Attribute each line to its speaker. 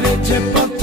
Speaker 1: derecha por